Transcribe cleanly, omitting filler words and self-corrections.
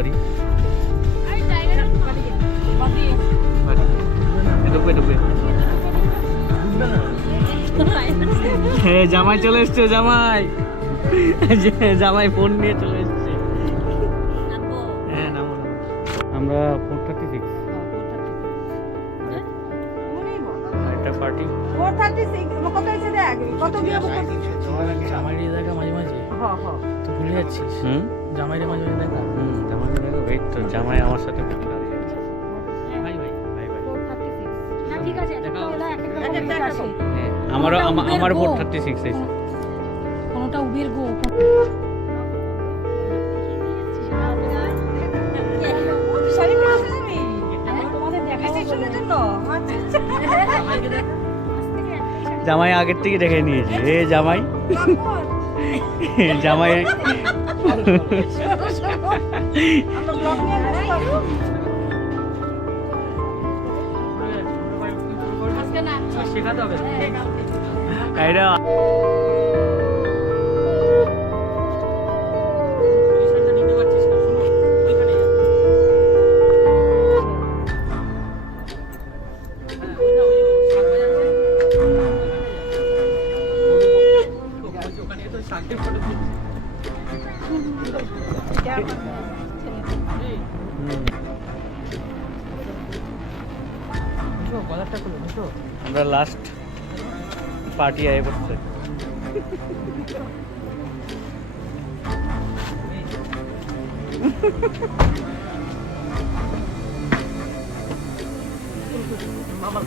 বাড়ি জামাই চলে এসছে, জামাই জামাই ফোন নিয়ে চলে এসছে। হ্যাঁ নামো নামো। আমরা 436 একটা পার্টি 436 কত হয়েছে দেখ কত গিয়ে বুক করছিস জামাইরে দেখা মাঝে মাঝে হ্যাঁ হ্যাঁ তুই ভুলে যাচ্ছিস। জামাইরে মাঝে মাঝে দেখা। জামাই দেখো এই তো জামাই আমার সাথে কথা দাঁড়িয়ে আছে। ভাই ভাই ভাই ভাই 436 না ঠিক আছে এটা তো হলো এক একটা আসে আমারও আমার 436 আছে। কোনটা উবের গো শাড়ি পরেছো তুমি তোমাদের দেখাশোনার জন্য জামাই আগের থেকে দেখে নিয়েছে। এ জামাই জামাই আমরা ব্লগ নিয়ে আসবো আজকে না শেখাতে হবে। কাইরা নিতে পারছিস না, শুনো ওইখানে যা। ওখানে তো শাকের ফটো গলারটা খুলো বুঝছো। আমরা লাস্ট পার্টি আয়ে পড়ছে। মামা